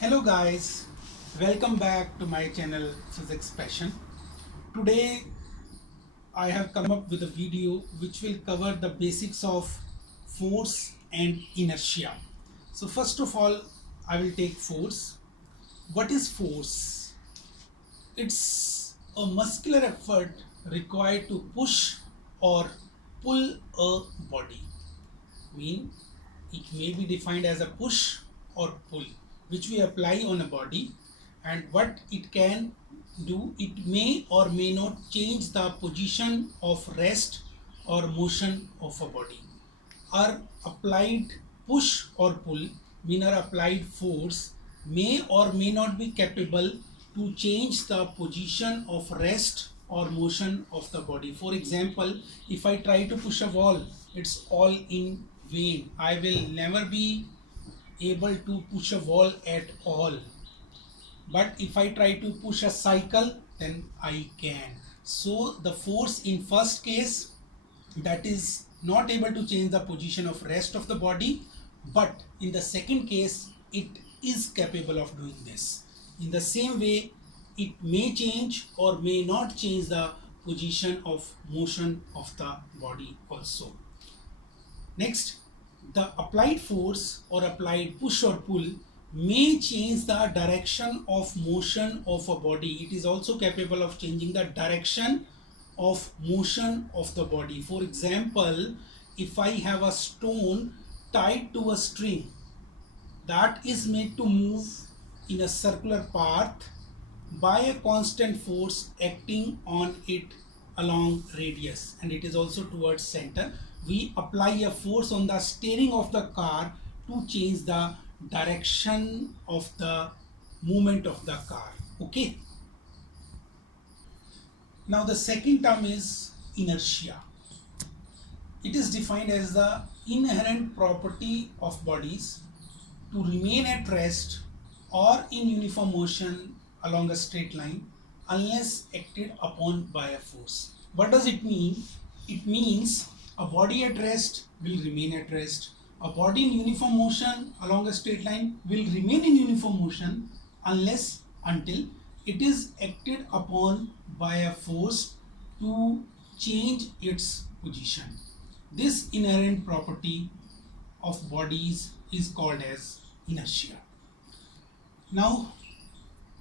Hello guys, welcome back to my channel Physics Passion. Today I have come up with a video which will cover the basics of force and inertia. So first of all, I will take force. What is force? It's a muscular effort required to push or pull a body. Mean it may be defined as a push or pull which we apply on a body, and what it can do, it may or may not change the position of rest or motion of a body. Our applied push or pull, mean our applied force, may or may not be capable to change the position of rest or motion of the body. For example, if I try to push a wall, it's all in vain. I will never be able to push a wall at all. But if I try to push a cycle, then I can. So the force in first case, that is not able to change the position of rest of the body, but in the second case it is capable of doing this. In the same way, it may change or may not change the position of motion of the body also. Next, the applied force or applied push or pull may change the direction of motion of a body. It is also capable of changing the direction of motion of the body. For example, if I have a stone tied to a string that is made to move in a circular path by a constant force acting on it along radius, and it is also towards center, we apply a force on the steering of the car to change the direction of the movement of the car. Okay, now the second term is inertia. It is defined as the inherent property of bodies to remain at rest or in uniform motion along a straight line unless acted upon by a force. What does it mean? It means a body at rest will remain at rest. A body in uniform motion along a straight line will remain in uniform motion until it is acted upon by a force to change its position. This inherent property of bodies is called as inertia. Now,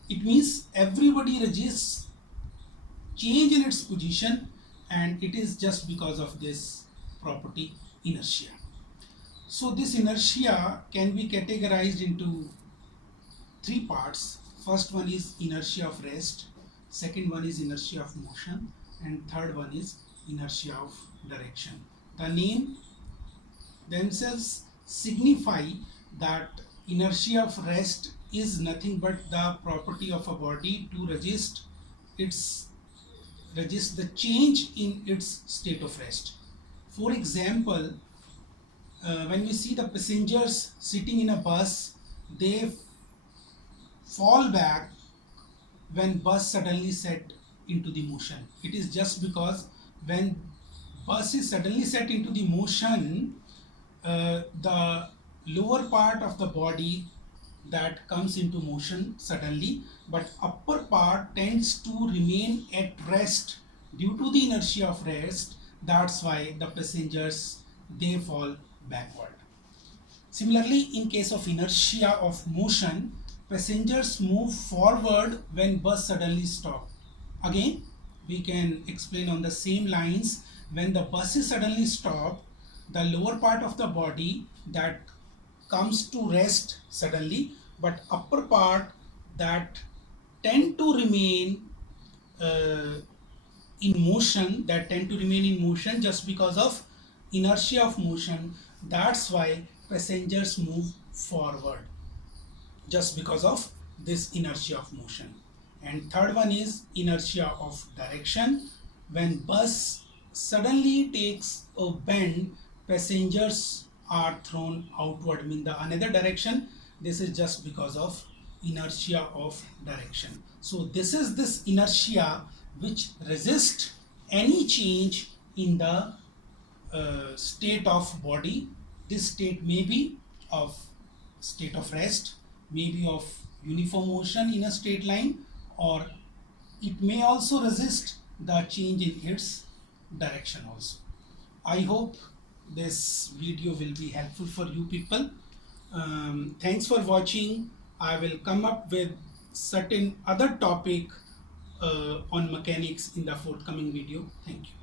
it means everybody resists change in its position, and it is just because of this property inertia. So this inertia can be categorized into three parts. First one is inertia of rest, second one is inertia of motion, and third one is inertia of direction. The name themselves signify that inertia of rest is nothing but the property of a body to resist the change in its state of rest. For example, when we see the passengers sitting in a bus, they fall back when bus suddenly set into the motion. It is just because when bus is suddenly set into the motion, the lower part of the body that comes into motion suddenly, but upper part tends to remain at rest due to the inertia of rest. That's why the passengers, they fall backward. Similarly, in case of inertia of motion, passengers move forward when bus suddenly stop. Again, we can explain on the same lines. When the bus is suddenly stopped, the lower part of the body that comes to rest suddenly, but upper part that tend to remain uh, in motion just because of inertia of motion. That's why passengers move forward just because of this inertia of motion. And third one is inertia of direction. When bus suddenly takes a bend, passengers are thrown outward, mean the another direction. This is just because of inertia of direction. So this is this inertia which resists any change in the state of body. This state may be of state of rest, maybe of uniform motion in a straight line, or it may also resist the change in its direction also. I hope this video will be helpful for you people. Thanks for watching. I will come up with certain other topic on mechanics in the forthcoming video. Thank you.